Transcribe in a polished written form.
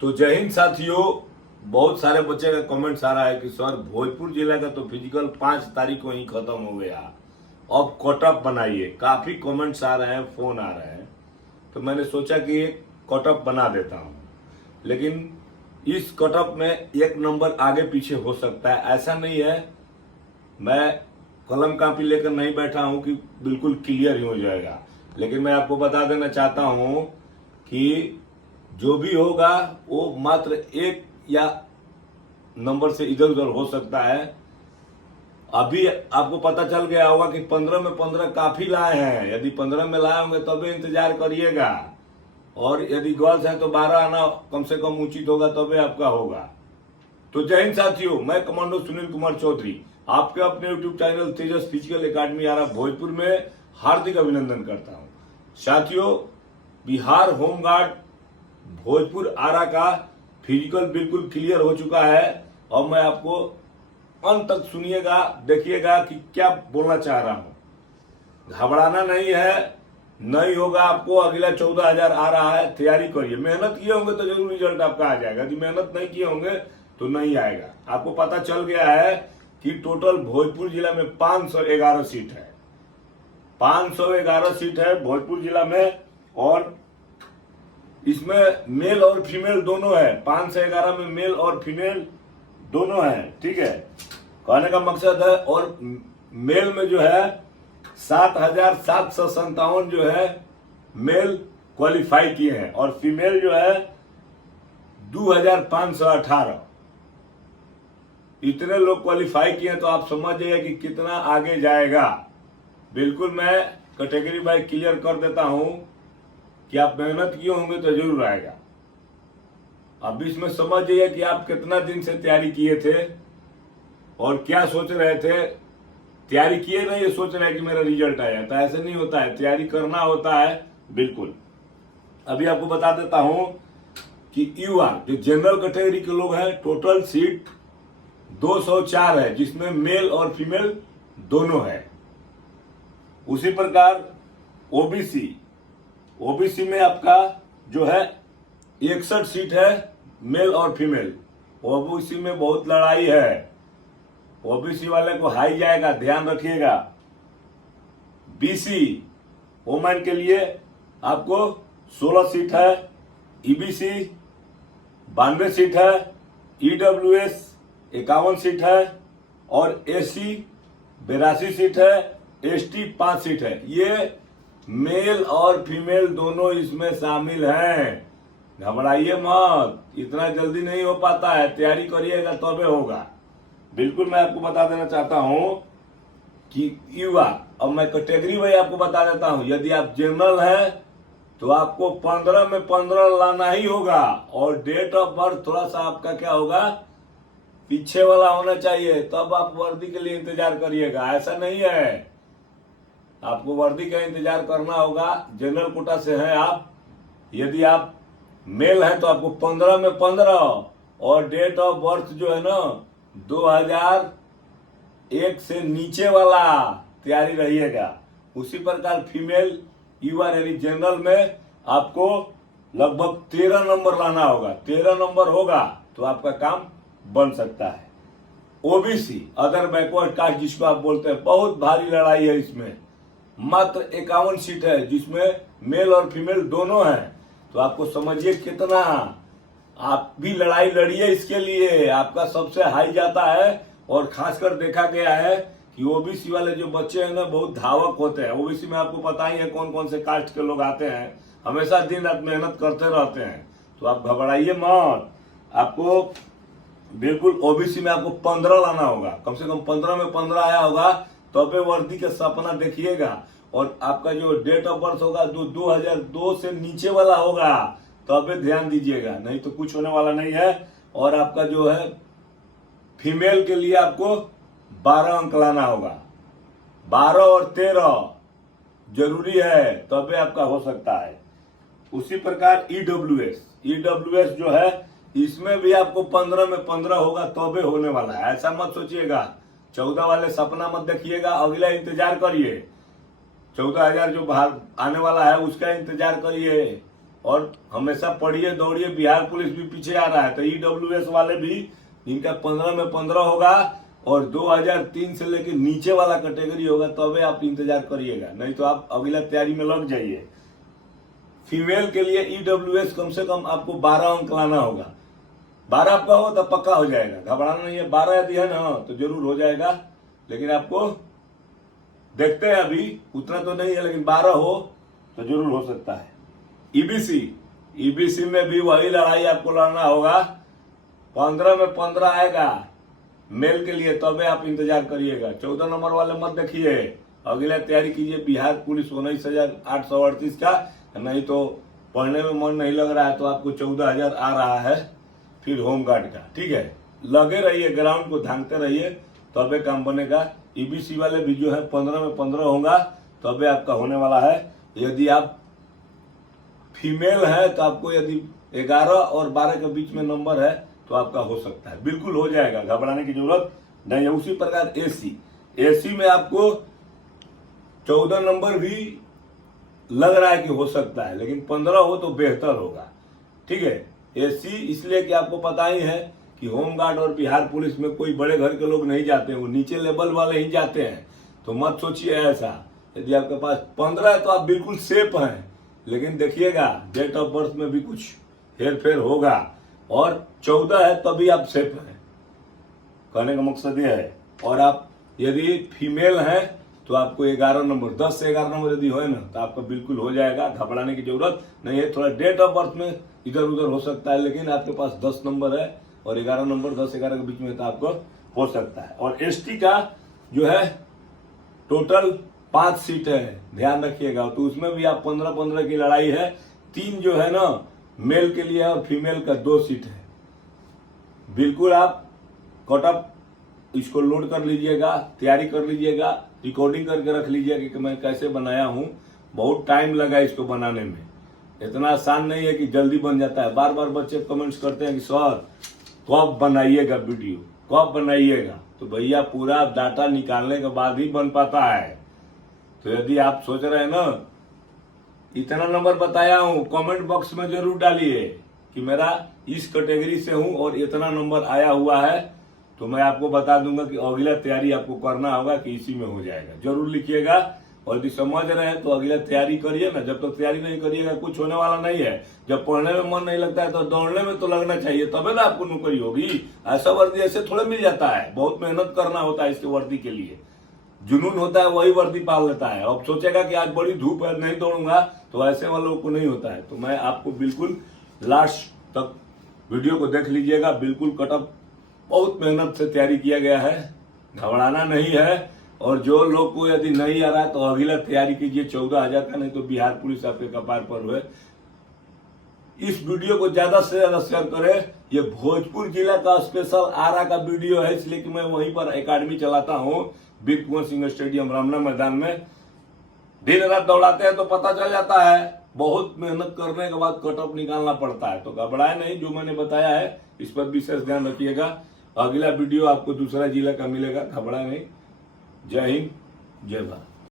तो जय हिंद साथियों। बहुत सारे बच्चे का कमेंट्स आ रहा है कि सर भोजपुर जिला का तो फिजिकल 5 तारीख को ही खत्म हो गया, अब कटअप बनाइए। काफी कमेंट्स आ रहे हैं, फोन आ रहे हैं, तो मैंने सोचा कि एक कटअप बना देता हूं। लेकिन इस कटअप में एक नंबर आगे पीछे हो सकता है, ऐसा नहीं है। मैं कलम कापी लेकर नहीं बैठा हूं कि बिल्कुल क्लियर ही हो जाएगा। लेकिन मैं आपको बता देना चाहता हूं कि जो भी होगा वो मात्र एक या नंबर से इधर उधर हो सकता है। अभी आपको पता चल गया होगा कि 15 में 15 काफी लाए हैं। यदि 15 में लाए होंगे तभी इंतजार करिएगा, और यदि गर्ल्स है तो 12 आना कम से कम उचित होगा, तभी आपका होगा। तो जय हिंद साथियों, मैं कमांडो सुनील कुमार चौधरी आपके अपने यूट्यूब चैनल तेजस फिजिकल एकेडमी आरा भोजपुर में हार्दिक अभिनंदन करता हूं। साथियों, बिहार होमगार्ड भोजपुर आरा का फिजिकल बिल्कुल क्लियर हो चुका है, और मैं आपको अंत तक सुनिएगा, देखिएगा कि क्या बोलना चाह रहा हूं। घबराना नहीं है, नहीं होगा आपको। अगला 14,000 आ रहा है, तैयारी करिए। मेहनत किए होंगे तो जरूर रिजल्ट आपका आ जाएगा, यदि मेहनत नहीं किए होंगे तो नहीं आएगा। आपको पता चल गया है कि टोटल भोजपुर जिला में 511 सीट है। 511 सीट है भोजपुर जिला में, और इसमें मेल और फीमेल दोनों है। 511 में मेल और फीमेल दोनों है, ठीक है। कहने का मकसद है, और मेल में जो है 7,757 जो है मेल क्वालिफाई किए हैं, और फीमेल जो है 2,518। इतने लोग क्वालिफाई किए हैं, तो आप समझ जाइए कि कितना आगे जाएगा। बिल्कुल मैं कैटेगरी बाय क्लियर कर देता हूं कि आप मेहनत किए होंगे तो जरूर आएगा। अब इसमें समझ जाइए कि आप कितना दिन से तैयारी किए थे और क्या सोच रहे थे। तैयारी किए ना ये सोच रहे हैं कि मेरा रिजल्ट आया, तो ऐसे नहीं होता है। तैयारी करना होता है बिल्कुल। अभी आपको बता देता हूं कि युवा जो जनरल कैटेगरी के लोग हैं, टोटल सीट 204 है, जिसमें मेल और फीमेल दोनों है। उसी प्रकार ओबीसी में आपका जो है 61 सीट है, मेल और फीमेल। ओबीसी में बहुत लड़ाई है, ओबीसी वाले को हाई जाएगा, ध्यान रखिएगा। बीसी वोमेन के लिए आपको 16 सीट है, ईबीसी 92 सीट है, ईडब्ल्यूएस 51 सीट है, और एससी 82 सीट है, एसटी 5 सीट है। ये मेल और फीमेल दोनों इसमें शामिल हैं। घबराइए मत, इतना जल्दी नहीं हो पाता है। तैयारी करिएगा तबे होगा। बिल्कुल मैं आपको बता देना चाहता हूं कि युवा, अब मैं कैटेगरी वाइज आपको बता देता हूं। यदि आप जनरल हैं तो आपको 15 में 15 लाना ही होगा, और डेट ऑफ बर्थ थोड़ा सा आपका क्या होगा, पीछे वाला होना चाहिए, तब आप वर्दी के लिए इंतजार करिएगा। ऐसा नहीं है, आपको वर्दी का इंतजार करना होगा। जनरल कोटा से हैं आप। यदि आप मेल हैं तो आपको 15 में 15, और डेट ऑफ बर्थ जो है ना 2001 से नीचे वाला तैयारी रहिएगा। उसी प्रकार फीमेल युवा यानी जनरल में आपको लगभग 13 नंबर लाना होगा। 13 नंबर होगा तो आपका काम बन सकता है। ओबीसी अदर बैकवर्ड कास्ट जिसको आप बोलते हैं, बहुत भारी लड़ाई है इसमें। मात्र 51 सीट है, जिसमें मेल और फीमेल दोनों हैं। तो आपको समझिए कितना आप भी लड़ाई लड़िए इसके लिए। आपका सबसे हाई जाता है, और खासकर देखा गया है कि ओबीसी वाले जो बच्चे हैं ना बहुत धावक होते हैं। ओबीसी में आपको पता ही है कौन कौन से कास्ट के लोग आते हैं, हमेशा दिन रात मेहनत करते रहते हैं। तो आप घबराइए मत। आपको बिल्कुल ओबीसी में आपको 15 लाना होगा, कम से कम 15 में 15 आया होगा, तबे वर्दी का सपना देखिएगा। और आपका जो डेट ऑफ बर्थ होगा 2002 से नीचे वाला होगा, तबे ध्यान दीजिएगा, नहीं तो कुछ होने वाला नहीं है। और आपका जो है फीमेल के लिए आपको 12 अंक लाना होगा। 12 और 13 जरूरी है, तबे आपका हो सकता है। उसी प्रकार ईडब्ल्यूएस जो है, इसमें भी आपको 15 में 15 होगा, तबे होने वाला है। ऐसा मत सोचिएगा, 14 वाले सपना मत देखिएगा। अगला इंतजार करिए, 14,000 जो बाहर आने वाला है उसका इंतजार करिए। और हमेशा पढ़िए दौड़िए, बिहार पुलिस भी पीछे आ रहा है। तो ईडब्ल्यूएस वाले भी, इनका 15 में 15 होगा और 2003 से लेकर नीचे वाला कैटेगरी होगा, तबे आप इंतजार करिएगा, नहीं तो आप अगला तैयारी में लग जाइए। फीमेल के लिए ईडब्ल्यूएस कम से कम आपको 12 अंक लाना होगा। 12 आपका हो तो पक्का हो जाएगा, घबराना नहीं है। 12 यदि है ना तो जरूर हो जाएगा, लेकिन आपको देखते हैं, अभी उतना तो नहीं है, लेकिन 12 हो तो जरूर हो सकता है। ईबीसी में भी वही लड़ाई आपको लड़ना होगा। 15 में 15 आएगा मेल के लिए, तबे आप इंतजार करिएगा। 14 नंबर वाले मत देखिए, अगला तैयारी कीजिए बिहार पुलिस 19,838 का। नहीं तो पढ़ने में मन नहीं लग रहा है तो आपको 14,000 आ रहा है फिर होमगार्ड का। ठीक है, लगे रहिए, ग्राउंड को धांगते रहिए, तबे काम बनेगा। ईबीसी वाले भी जो है 15 में 15 होगा, तबे आपका होने वाला है। यदि आप फीमेल है तो आपको यदि 11 और 12 के बीच में नंबर है तो आपका हो सकता है, बिल्कुल हो जाएगा, घबराने की जरूरत नहीं है। उसी प्रकार एसी में आपको 14 नंबर भी लग रहा है कि हो सकता है, लेकिन 15 हो तो बेहतर होगा। ठीक है, एसी इसलिए कि आपको पता ही है कि होमगार्ड और बिहार पुलिस में कोई बड़े घर के लोग नहीं जाते हैं, वो नीचे लेवल वाले ही जाते हैं। तो मत सोचिए ऐसा। यदि आपके पास 15 है तो आप बिल्कुल सेफ हैं, लेकिन देखिएगा डेट ऑफ बर्थ में भी कुछ हेर फेर होगा, और 14 है तभी आप सेफ हैं, कहने का मकसद यह है। और आप यदि फीमेल हैं तो आपको 11 नंबर, 10 से 11 नंबर यदि हो ना तो आपका बिल्कुल हो जाएगा, घबराने की जरूरत नहीं है। थोड़ा डेट ऑफ बर्थ में इधर उधर हो सकता है, लेकिन आपके पास 10 नंबर है और 11 नंबर, 10-11 के बीच में तो आपको हो सकता है। और एसटी का जो है टोटल 5 सीट है, ध्यान रखिएगा। तो उसमें भी आप 15-15 की लड़ाई है। 3 जो है ना मेल के लिए और फीमेल का 2 सीट है। बिल्कुल आप कटअप इसको लोड कर लीजिएगा, तैयारी कर लीजिएगा, रिकॉर्डिंग करके रख लीजिएगा कि मैं कैसे बनाया हूँ। बहुत टाइम लगा इसको बनाने में, इतना आसान नहीं है कि जल्दी बन जाता है। बार बार बच्चे कमेंट्स करते हैं कि सर कब बनाइएगा वीडियो, कब बनाइएगा। तो भैया पूरा डाटा निकालने के बाद ही बन पाता है। तो यदि आप सोच रहे हैं ना इतना नंबर बताया हूँ, कमेंट बॉक्स में जरूर डालिए कि मेरा इस कैटेगरी से हूँ और इतना नंबर आया हुआ है, तो मैं आपको बता दूंगा कि अगला तैयारी आपको करना होगा कि इसी में हो जाएगा। जरूर लिखिएगा, और यदि समझ रहे हैं तो अगला तैयारी करिए ना। जब तक तो तैयारी नहीं करिएगा कुछ होने वाला नहीं है। जब पढ़ने में मन नहीं लगता है तो दौड़ने में तो लगना चाहिए, तबे ना आपको नौकरी होगी। ऐसा वर्दी ऐसे थोड़ा मिल जाता है, बहुत मेहनत करना होता है इसके वर्दी के लिए। जुनून होता है वही वर्दी पाल लेता है। अब सोचेगा कि आज बड़ी धूप है नहीं दौड़ूंगा, तो ऐसे वालों को नहीं होता है। तो मैं आपको बिल्कुल लास्ट तक वीडियो को देख लीजिएगा, बिल्कुल कटअप बहुत मेहनत से तैयारी किया गया है, घबराना नहीं है। और जो लोग को यदि नहीं आ रहा है तो अगला तैयारी कीजिए 14,000 का, नहीं तो बिहार पुलिस आपके कपार पर हुए। इस वीडियो को ज्यादा से ज्यादा शेयर करें। ये भोजपुर जिला का स्पेशल आरा का वीडियो है, इसलिए कि मैं वहीं पर एकेडमी चलाता हूँ, वीर कुंवर सिंह स्टेडियम रामना मैदान में। दिन रात दौड़ाते हैं तो पता चल जाता है, बहुत मेहनत करने के बाद कटअप निकालना पड़ता है। तो घबराए नहीं, जो मैंने बताया है इस पर विशेष ध्यान रखिएगा। अगला वीडियो आपको दूसरा जिला का मिलेगा, घबराए नहीं। जय हिंद, जय भारत।